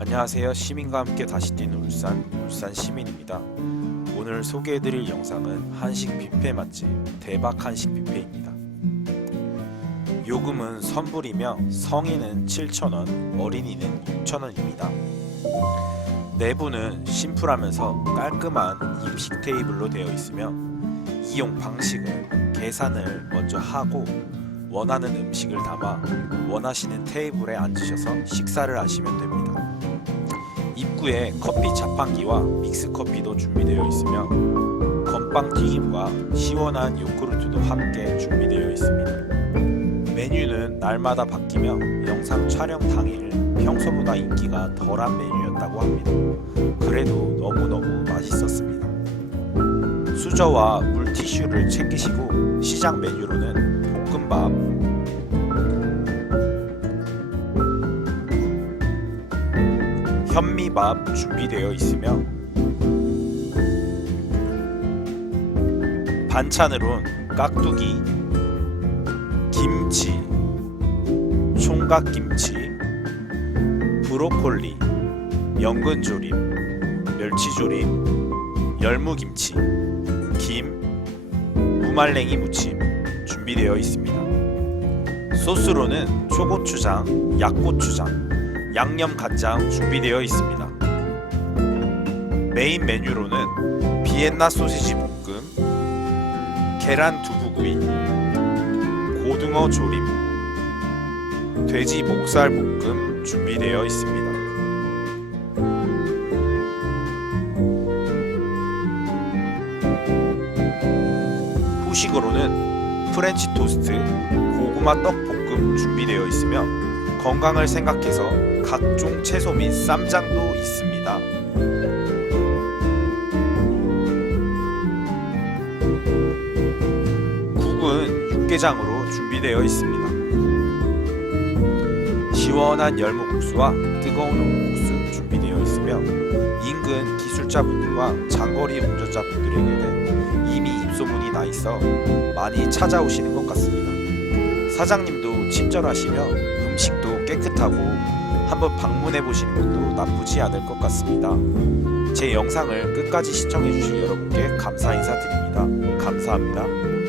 안녕하세요. 시민과 함께 다시 뛰는 울산, 울산 시민입니다. 오늘 소개해드릴 영상은 한식 뷔페 맛집 대박 한식 뷔페입니다. 요금은 선불이며 성인은 7,000원, 어린이는 6,000원입니다. 내부는 심플하면서 깔끔한 입식 테이블로 되어 있으며 이용 방식은 계산을 먼저 하고 원하는 음식을 담아 원하시는 테이블에 앉으셔서 식사를 하시면 됩니다. 입구에 커피 자판기와 믹스 커피도 준비되어 있으며 건빵 튀김과 시원한 요구르트도 함께 준비되어 있습니다. 메뉴는 날마다 바뀌며 영상 촬영 당일 평소보다 인기가 덜한 메뉴였다고 합니다. 그래도 너무너무 맛있었습니다. 수저와 물티슈를 챙기시고 시장 메뉴로는 볶음밥, 현미밥 준비되어 있으며 반찬으론 깍두기, 김치, 총각김치, 브로콜리, 연근조림, 멸치조림, 열무김치, 김, 무말랭이 무침 준비되어 있습니다. 소스로는 초고추장, 약고추장, 양념 간장 준비되어 있습니다. 메인 메뉴로는 비엔나 소시지 볶음, 계란 두부구이, 고등어 조림, 돼지 목살 볶음 준비되어 있습니다. 후식으로는 프렌치 토스트, 고구마 떡 볶음 준비되어 있으며 건강을 생각해서 각종 채소 및 쌈장도 있습니다. 국은 육개장으로 준비되어 있습니다. 시원한 열무국수와 뜨거운 오국수 준비되어 있으며 인근 기술자분들과 장거리 운전자분들에게는 이미 입소문이 나 있어 많이 찾아오시는 것 같습니다. 사장님도 친절하시며 깨끗하고 한번 방문해 보시는 것도 나쁘지 않을 것 같습니다. 제 영상을 끝까지 시청해 주신 여러분께 감사 인사드립니다. 감사합니다.